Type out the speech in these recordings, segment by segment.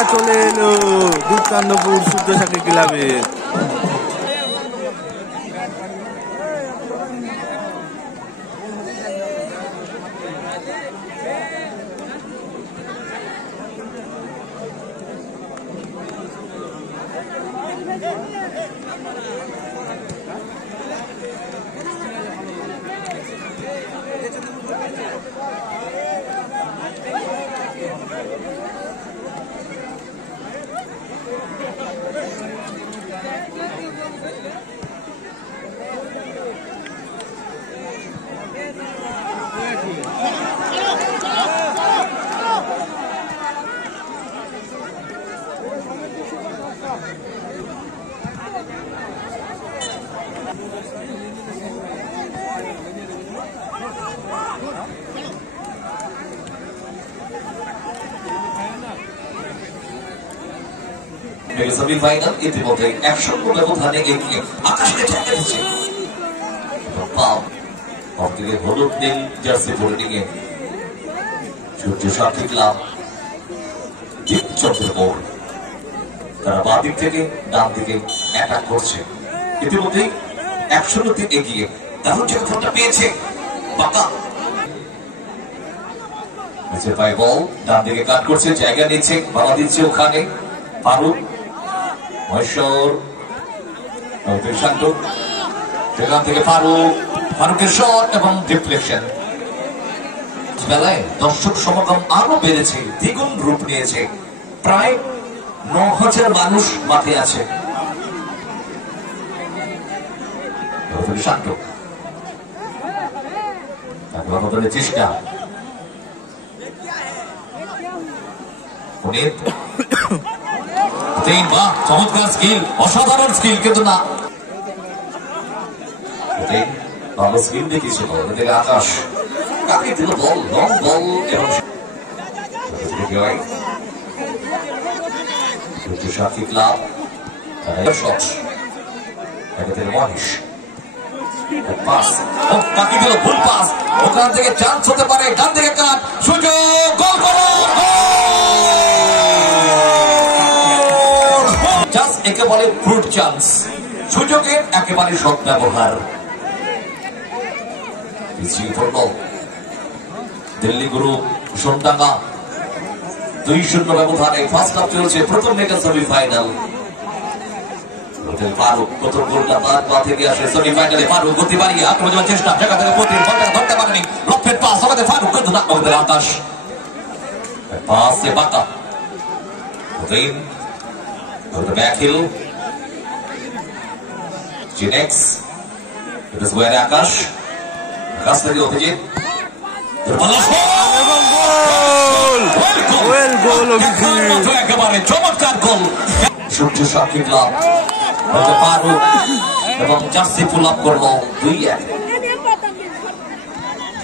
টাকা চলে এলো দুধকান্দপুর সূর্যসাথী ক্লাবের। সেমিফাইনাল ইতিমধ্যে 1-0 ব্যবধানে এগিয়ে আকাশকে ঠেকে দিচ্ছে। হলুদ নীল জার্সি পরে নিয়ে সূর্যসাথী ক্লাব চন্দ্রপুর তারা বাঁ দিক থেকে ডান দিকে অ্যাটাক করছে। ইতিমধ্যেই 1-0 এগিয়ে দারুণ ফোনটা পেয়েছে বাঁকা পায় বল ডান দিকে কাট করছে, জায়গা নিচ্ছে, বাবা দিচ্ছে ওখানে ফারুক মহেশ্বর শান্ত সেখান থেকে ফারুকের শট এবং ডিফ্লেকশন। বেলায় দর্শক সমাগম আরো বেড়েছে, দ্বিগুণ রূপ নিয়েছে, প্রায় 9,000 মানুষ মাঠে আছে। শান্ত চেষ্টা চমৎকার স্কিল, অসাধারণ স্কিল, কিন্তু না ভালো স্কিল দেখিয়েছিল আকাশ কাকে দিল বল, লং বল এবং সূর্যসাথী ক্লাব শট মহেশ পাস কাকে দিল ভুল পাস, ওখান থেকে চান্স হতে পারে, ডান থেকে কাট সুযোগ, গোল করো একেবারে ফ্রুট চান্স, সুযোগের একেবারে সৎ ব্যবহার। দিল্লি গুরু সোনডাঙ্গা 2-0 ব্যবধানে ফার্স্ট হাফ চলছে, প্রথম লেগের সেমিফাইনাল। ফারুক প্রথম গোলটা পা থেকে আসে সেমিফাইনালে, ফারুক গতি বাড়িয়ে আক্রমণ চেষ্টা, জায়গা থেকে ধরতে পারেনি, লক্ষ্যের পাস আমাদের ফারুক, কিন্তু না আমাদের আকাশ পাসে বাঁকা the back heel Ginex, it is where Akash থেকে অভিজিৎ একেবারে চমৎকার গোল। সূর্যসাথী ক্লাব ফারুক এবং জার্সি পুল আপ করলো 2-1।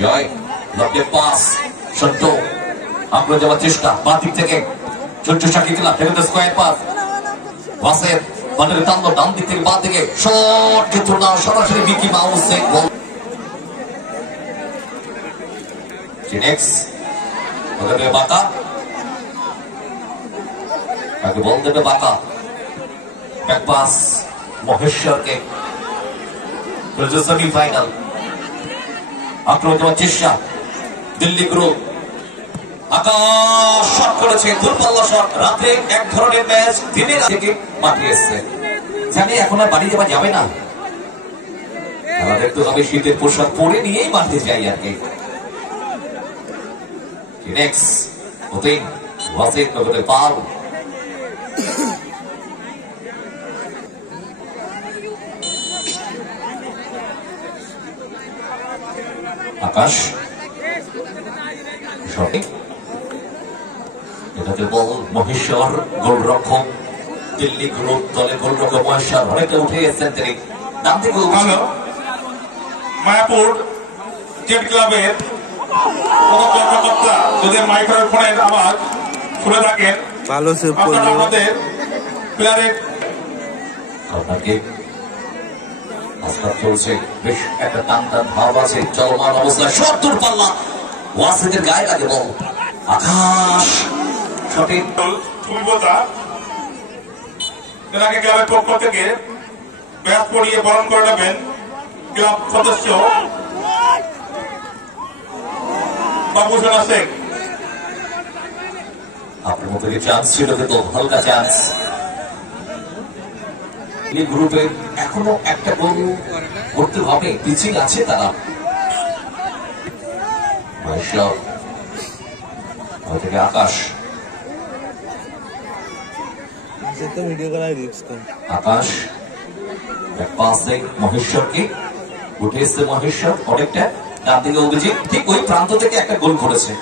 জয় লব্ধের পাস সত্য আক্রমণ যাওয়ার চেষ্টা বাঁ দিক থেকে সূর্যসাথী ক্লাব থেকে স্কোয়ার পাস ওয়াসের বানের টানলো ডান দিক থেকে বাঁ দিকে শট, কিন্তু না সরাসরি মিকি মাউসের গোল। নেক্সট ওখানে বাঁকা তাকে বল দেবে বাঁকা, ব্যাক পাস মহেশ্বরকে। সেমিফাইনাল আক্রমণ যাওয়ার চেষ্টা দিল্লি গ্রুপ, আকাশ শট করেছে, দূরপাল্লা শট। রাতে এক ধরনের ম্যাচ, দিনের থেকে মাঠে এসছে, জানি এখন আর বাড়ি যাওয়া যাবে না, খেলা দেখতে হবে, শীতের পোশাক পরে নিয়েই মাঠে যাই আর কি। নেক্সট ওতেই ওয়াসিক নগরের পাল আকাশ সঠিক, এটাতে বল মহেশ্বর গোলরক্ষক দিল্লি গ্রুপ দলে গোলরক্ষক মহেশ্বর অনেকটা উঠে এসেছেন তিনি। নাম থেকে ভালো মায়াপুর ক্রিকেট ক্লাবের কর্মকর্তা যদি মাইক্রোফোনের আওয়াজ শুনে থাকেন, ভালো আমাদের প্লেয়ারের চলছে, বেশ একটা টান টান ভাব আছে, চলমান অবস্থায় শট দূরপাল্লা ওয়াসিদের গায়ে লাগে বল। আকাশ সঠিক সুবিধা তেনাকে ক্লাবের পক্ষ থেকে ব্যাস পরিয়ে বরণ করে নেবেন ক্লাব সদস্য বাবুসোনা শেখ। আপনার মতো চান্স ছিল, কিন্তু হালকা চান্স। এই গ্রুপে এখনো একটা গোল করতে হবে, পিছিং আছে তারা। থেকে আকাশ, আকাশ পাস দেয় মহেশ্বরকে, উঠে এসছে মহেশ্বর অনেকটা ডান দিকে অভিজিৎ, ঠিক ওই প্রান্ত থেকে একটা গোল করেছে।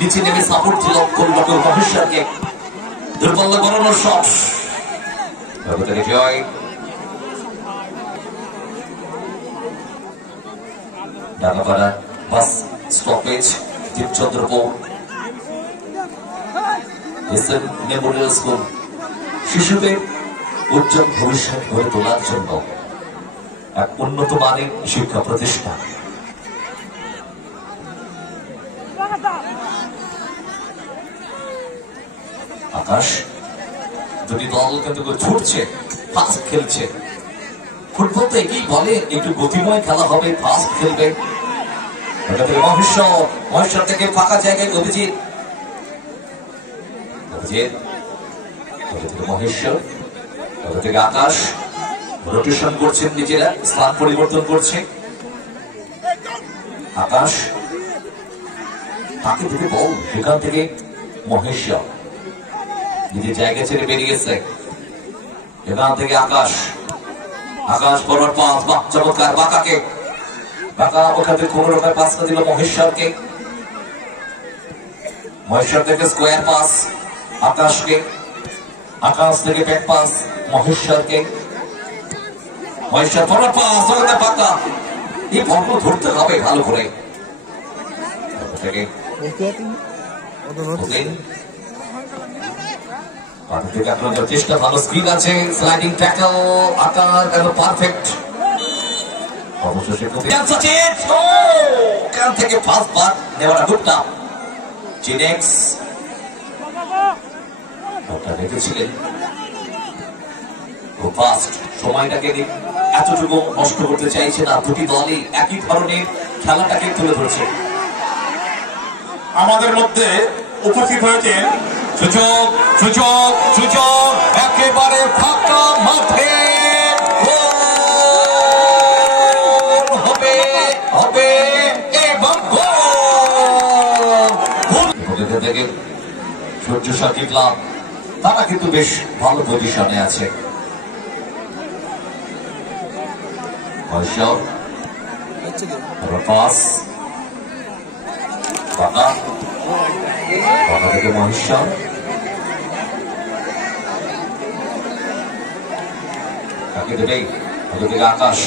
নিচে নেমে সাপোর্ট ছিল গোলরক্ষক মহেশ্বরকে, দুর্বল গড়ানোর শট থেকে জয়। Danapara bus stoppage Dipchandrapur SM memorial school শিশুদের উজ্জ্বল ভবিষ্যৎ গড়ে তোলার জন্য এক উন্নত মানের শিক্ষা প্রতিষ্ঠান। আকাশ, দুটি দল কিন্তু ছুটছে, ফাস্ট খেলছে। ফুটবল তো একেই বলে, একটু গতিময় খেলা হবে, ফাস্ট খেলবে। মহেশ্বর, মহেশ্বর থেকে ফাঁকা জায়গায় অভিজিৎ, মহেশ্বর থেকে আকাশ রোটেশন করছেন, নিজেরা স্থান পরিবর্তন করছে। আকাশ তাকে থেকে বল, সেখান থেকে মহেশ্বর নিজের জায়গা ছেড়ে বেরিয়েছে। এখান থেকে আকাশ, আকাশ ফরওয়ার্ড পাস, বাহ চমৎকার। বাঁকাকে, বাঁকা ওখানে কোন রকম পাসটা দিল মহেশ্বরকে। মহেশ্বর থেকে স্কোয়ার পাস আকাশকে, আকাশ থেকে ব্যাক পাস মহেশ্বরকে। মহেশ্বর ফরওয়ার্ড পাস, বাঁকা। এই বলগুলো ধরতে হবে ভালো করে। চেষ্টা ভালো, স্পিড আছে, স্লাইডিং ট্যাকল, আকার পারফেক্ট। অবশেষে থেকে ফার্স্ট বার নেওয়াটা খুব টাফ। জিনেক্স রেখেছিলেন খুব ফাস্ট, সময়টাকে এতটুকু নষ্ট করতে চাইছে না। দুটি দলই একই ধরনের খেলাটাকে তুলে ধরছে। আমাদের মধ্যে উপস্থিত হয়েছেন সুযোগ, সুযোগ, সুযোগ, একেবারে ফাঁকা মাঠে হবে, হবে এবং থেকে সূর্য সাথী ক্লাব তারা কিন্তু বেশ ভালো পজিশনে আছে। পাস বাঁকা, বাঁকা থেকে মহেশ্বর, তাকে দেবেই থেকে আকাশ,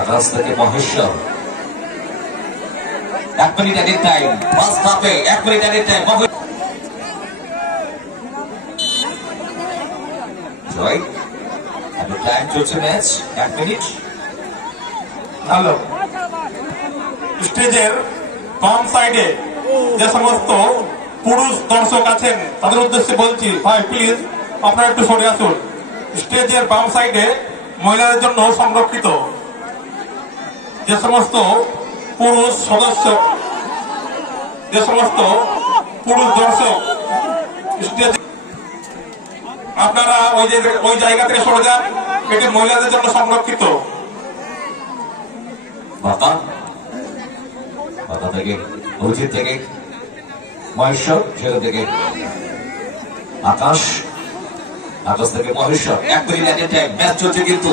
আকাশ থেকে Maheshwar. 1 minute edit time, first হাফে 1 মিনিট এডিট টাইম। জয়, এডিট টাইম চলছে, ম্যাচ 1 মিনিট। হ্যালো, স্টেজের বাম সাইডে যে সমস্ত পুরুষ দর্শক আছেন তাদের উদ্দেশ্যে বলছি, ভাই প্লিজ আপনারা একটু সরে আসুন। স্টেজের বাম সাইডে মহিলাদের জন্য সংরক্ষিত যে সমস্ত পুরুষ সদস্য, যে সমস্ত পুরুষ দর্শক স্টেজ, আপনারা ওই জায়গা থেকে সরে যান, এটি মহিলাদের জন্য সংরক্ষিত। বাঁকা, বাঁকা থেকে অভিজিৎ থেকে মহেশ্বর, সেখান থেকে আকাশ, আকাশ থেকে Maheshwar. 1 minute edit time, match চলছে কিন্তু।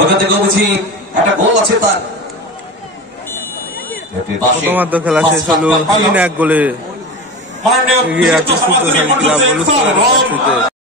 ওখান থেকে অভিজিৎ, একটা গোল আছে তার। প্রথমার্ধ খেলা শেষ হলো 3-1 গোলে এগিয়ে আছে সূর্য সাথী ক্লাব।